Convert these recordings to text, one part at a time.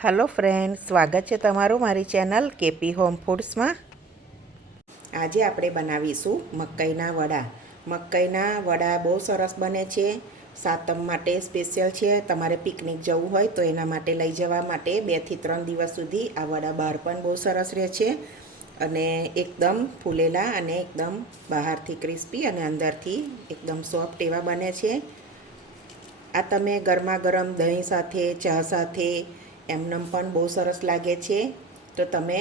Hello friend, स्वागत है तमारू मारी चेनल केपी होम फूड्स में। आज आपणे बनावीशुं मकाईना वड़ा। मकाईना वड़ा बहुत सरस बने छे। सातम माटे स्पेशियल छे। तमारे पिकनिक जवुं होय तो एना माटे लई जवा माटे 2 થી 3 દિવસ सुधी आ वड़ा बहार पण बहुत सरस रहे छे अने एकदम फूलेला अने एकदम बहारथी क्रिस्पी अने अंदरथी एकदम सॉफ्ट एवा बने छे। आ तमे गरमा गरम दही साथे चा साथे एमनेम पण बहुत सरस लागे छे। तो तमे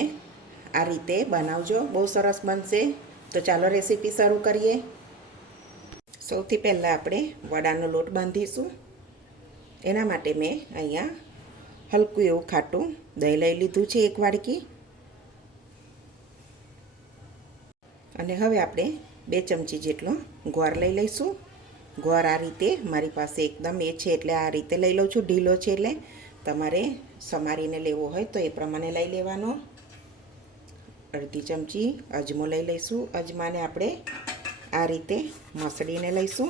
आ रीते बनावजो, बहुत सरस बनशे। तो चालो रेसिपी शरू करिए। सौथी पहला आपणे वडानो लोट बांधीशुं। एना माटे मैं अहींया हलकું એવું ખાટું દહીં લઈ લીધું છે 1 વાડકી। અને હવે આપણે 2 ચમચી જેટલો ગોળ લઈ લઈશું। ગોળ આ રીતે મારી પાસે એકદમ એ છે એટલે આ રીતે લઈ લઉં છું, ઢીલો છે એટલે તમારે સમારીને લેવો હોય તો એ પ્રમાણે લઈ લેવાનો। અડધી ચમચી અજમો લઈ લઈશું। અજમાને આપણે આ રીતે મસળીને લઈશું।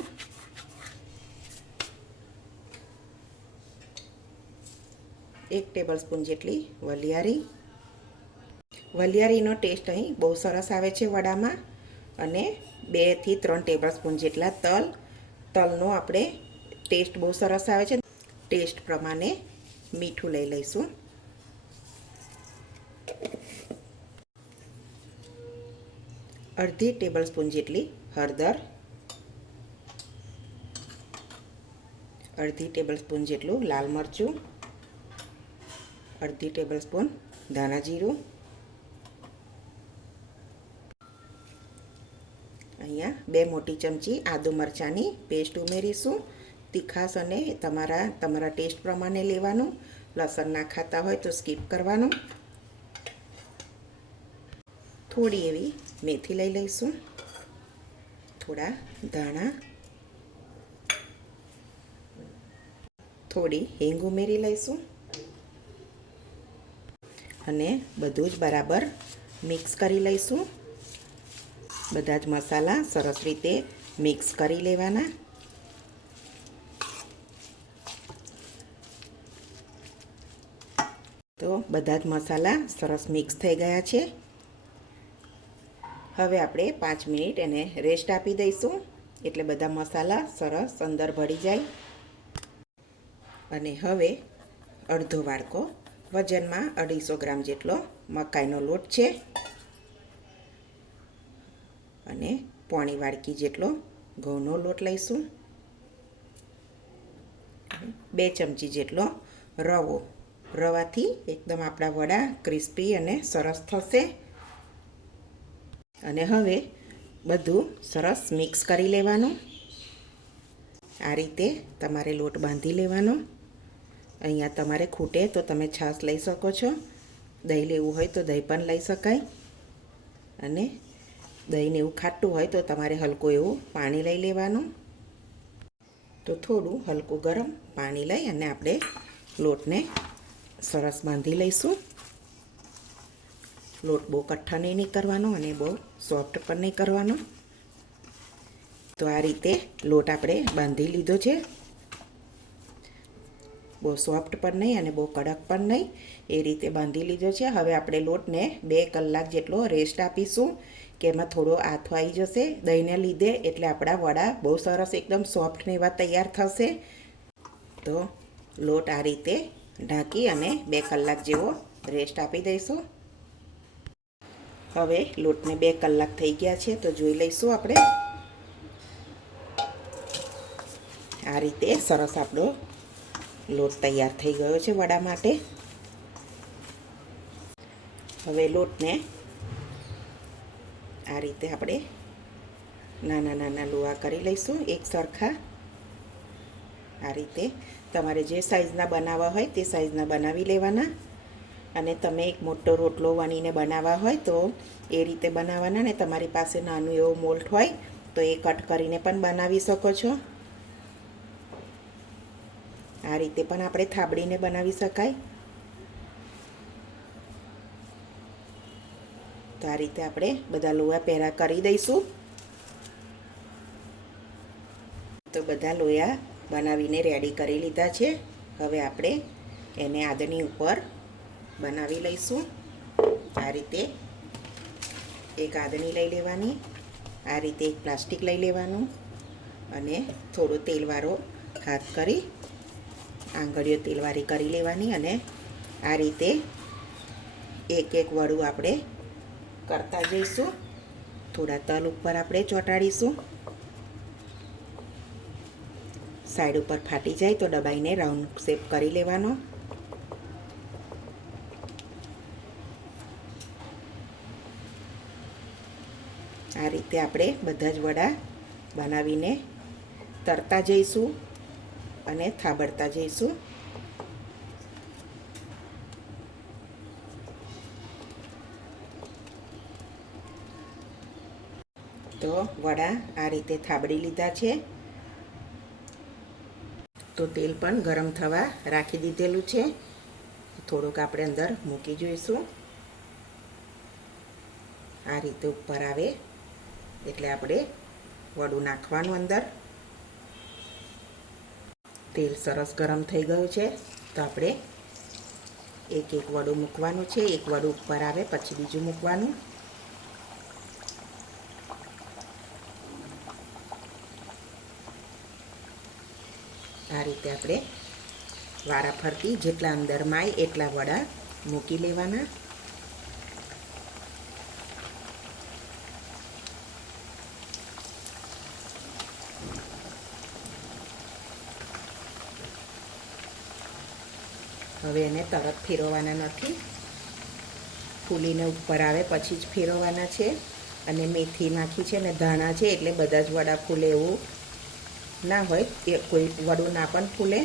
1 ટેબલસ્પૂન જેટલી વલિયારી। વલિયારીનો ટેસ્ટ અહીં બહુ સરસ આવે છે વડામાં। અને 2 થી 3 ટેબલસ્પૂન જેટલા તલ। તલનો આપણે ટેસ્ટ બહુ સરસ આવે છે। ટેસ્ટ પ્રમાણે મીઠું લઈ લઈશું। અડધી ટેબલસ્પૂન જેટલી હળદર। અડધી ટેબલસ્પૂન જેટલું લાલ મરચું। અડધી ટેબલસ્પૂન ધાણા જીરું। અહીંયા 2 મોટી ચમચી આદુ મરચાંની પેસ્ટ ઉમેરીશું। તીખાસ અને તમારા ટેસ્ટ પ્રમાણે લેવાનું। લસણ ના ખાતા હોય તો સ્કીપ કરવાનું। થોડી એવી મેથી લઈ લઈશું। થોડા ધાણા, થોડી હિંગ ઉમેરી લઈશું અને બધું જ બરાબર મિક્સ કરી લઈશું। બધા જ મસાલા સરસ રીતે મિક્સ કરી લેવાના। તો બધા જ મસાલા સરસ મિક્સ થઈ ગયા છે। હવે આપણે 5 મિનિટ એને રેસ્ટ આપી દઈશું એટલે બધા મસાલા સરસ અંદર ભળી જાય। અને હવે અડધો વાડકો વજનમાં 250 ગ્રામ જેટલો મકાઈનો લોટ છે અને પોણી વાડકી જેટલો ઘઉંનો લોટ લઈશું। 2 ચમચી જેટલો રવો। રવાથી એકદમ આપણા વડા ક્રિસ્પી અને સરસ થશે। અને હવે બધું સરસ મિક્સ કરી લેવાનું। આ રીતે તમારે લોટ બાંધી લેવાનો। અહીંયા તમારે ખૂટે તો તમે છાશ લઈ શકો છો। દહીં લેવું હોય તો દહીં પણ લઈ શકાય। અને દહીંને એવું ખાટું હોય તો તમારે હલકું એવું પાણી લઈ લેવાનું। તો થોડું હલકું ગરમ પાણી લઈ અને આપણે લોટને સરસ બાંધી લઈશું। લોટ બહુ કઠણ નહીં કરવાનો અને બહુ સોફ્ટ પણ નહીં કરવાનો। તો આ રીતે લોટ આપણે બાંધી લીધો છે। બહુ સોફ્ટ પણ નહીં અને બહુ કડક પણ નહીં, એ રીતે બાંધી લીધો છે। હવે આપણે લોટને 2 કલાક જેટલો રેસ્ટ આપીશું કે એમાં થોડો આથો આવી જશે દહીંને લીધે, એટલે આપણા વડા બહુ સરસ એકદમ સોફ્ટ ને એવા તૈયાર થશે। તો લોટ આ રીતે ઢાંકી અને 2 કલાક જેવો રેસ્ટ આપી દઈશું। હવે લોટને 2 કલાક થઈ ગયા છે તો જોઈ લઈશું આપણે। આ રીતે સરસ આપણો લોટ તૈયાર થઈ ગયો છે વડા માટે। હવે લોટને આ રીતે આપણે નાના નાના લુઆ કરી લઈશું એક સરખા। આ રીતે તમારે જે સાઈઝના બનાવવા હોય તે સાઈઝના બનાવી લેવાના। અને તમે એક મોટો રોટલો વણીને બનાવવા હોય તો એ રીતે બનાવવાના। ને તમારી પાસે નાનું એવો મોલ્ડ હોય તો એ કટ કરીને પણ બનાવી શકો છો। આ રીતે પણ આપણે થાબડીને બનાવી શકાય। તો આ રીતે આપણે બધા લોયા પેરા કરી દઈશું। તો બધા લોયા બનાવીને રેડી કરી લીધા છે। હવે આપણે એને આદની ઉપર બનાવી લઈશું. આ રીતે એક આદની લઈ લેવાની, આ રીતે એક પ્લાસ્ટિક લઈ લેવાનું અને થોડો તેલવાળો હાથ કરી આંગળીઓ તેલવાળી કરી લેવાની અને આ રીતે એક એક વડું આપણે કરતા જઈશું. થોડા તલ ઉપર આપણે ચોંટાડીશું. સાઈડ ઉપર ફાટી જાય તો દબાઈને રાઉન્ડ શેપ કરી લેવાનો. આ રીતે આપણે બધા જ વડા બનાવીને તરતા જઈશું અને થાબડતા જઈશું. તો વડા આ રીતે થાબડી લીધા છે. તો તેલ પણ ગરમ થવા રાખી દીધેલું છે. થોડુંક આપણે અંદર મૂકી જોઈશું. આ રીતે ઉપર આવે એટલે આપણે વડું નાખવાનું અંદર. તેલ સરસ ગરમ થઈ ગયું છે તો આપણે એક એક વડું મૂકવાનું છે. એક વડું ઉપર આવે પછી બીજું મૂકવાનું. આ રીતે આપણે વારા ફરતી જેટલા અંદર માય એટલા વડા મૂકી લેવાના. હવે એને તરત ફેરવવાના નથી, ફૂલીને ઉપર આવે પછી જ ફેરવવાના છે. અને મેથી નાખી છે અને ધાણા છે એટલે બધા જ વડા ફૂલે એવું ના હોય. એ કોઈ વડું ના પણ ફૂલે,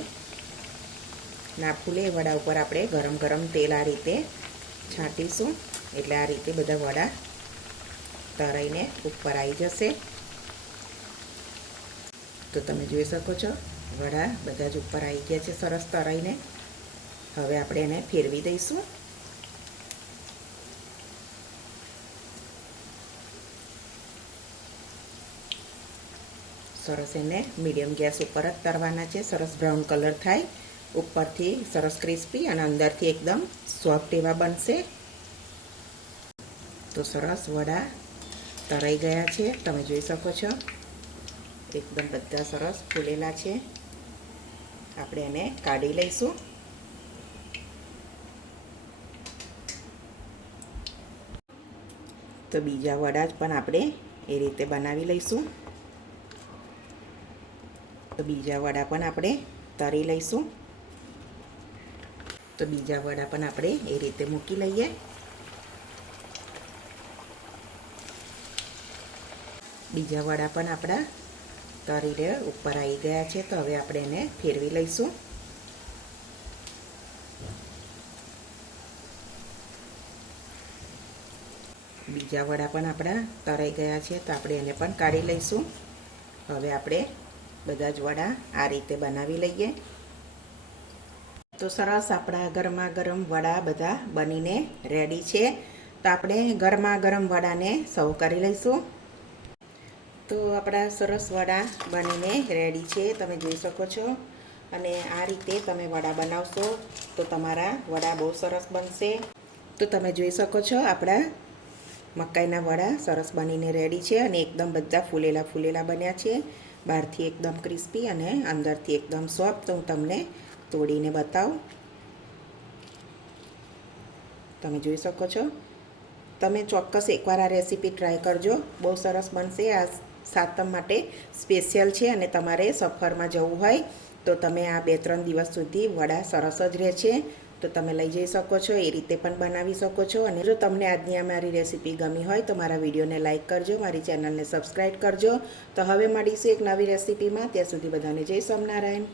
ના ફૂલે એ વડા ઉપર આપણે ગરમ ગરમ તેલ આ રીતે છાંટીશું એટલે આ રીતે બધા વડા તળાઈને ઉપર આવી જશે. તો તમે જોઈ શકો છો વડા બધા જ ઉપર આવી ગયા છે સરસ તળાઈને. હવે આપણે એને ફેરવી દઈશું. સરસ એને મીડિયમ ગેસ ઉપર જ તળવાના છે. સરસ બ્રાઉન કલર થાય, ઉપરથી સરસ ક્રિસ્પી અને અંદરથી એકદમ સોફ્ટ એવા બનશે. તો સરસ વડા તળાઈ ગયા છે, તમે જોઈ શકો છો. એકદમ બધા સરસ ફૂલેલા છે. આપણે એને કાઢી લઈશું. તો બીજા વડા પણ આપણે એ રીતે બનાવી લઈશું. તો બીજા વડા પણ આપણે તળી લઈશું. તો બીજા વડા પણ આપણે એ રીતે મૂકી લઈએ. બીજા વડા પણ આપણા તળીને ઉપર આવી ગયા છે તો હવે આપણે એને ફેરવી લઈશું. બીજા વડા પણ આપણા તળાઈ ગયા છે તો આપણે એને પણ કાઢી લઈશું. હવે આપણે બધા જ વડા આ રીતે બનાવી લઈએ. તો સરસ આપણા ગરમા ગરમ વડા બધા બનીને રેડી છે. તો આપણે ગરમા ગરમ વડાને સર્વ કરી લઈશું. તો આપણા સરસ વડા બનીને રેડી છે, તમે જોઈ શકો છો. અને આ રીતે તમે વડા બનાવશો તો તમારા વડા બહુ સરસ બનશે. તો તમે જોઈ શકો છો આપણા મકાઈના વડા સરસ બનીને રેડી છે અને એકદમ બધા ફૂલેલા ફૂલેલા બન્યા છે. બહારથી એકદમ ક્રિસ્પી અને અંદરથી એકદમ સોફ્ટ. તો હું તમને તોડીને બતાવું. તમે જોઈ શકો છો. તમે ચોક્કસ એકવાર આ રેસીપી ટ્રાય કરજો, બહુ સરસ બનશે. આ સાતમ માટે સ્પેશિયલ છે અને તમારે સફરમાં જવું હોય તો તમે આ 2-3 દિવસ સુધી વડા સરસ જ રહે છે. તો તમે લઈ જઈ શકો છો, એ રીતે પણ બનાવી શકો છો. અને જો તમને આજની આ મારી રેસીપી ગમી હોય તો મારા વિડીયોને લાઇક કરજો, મારી ચેનલને સબસ્ક્રાઈબ કરજો. તો હવે મળીશું એક નવી રેસીપીમાં. ત્યાં સુધી બધાને જય સ્વામિનારાયણ.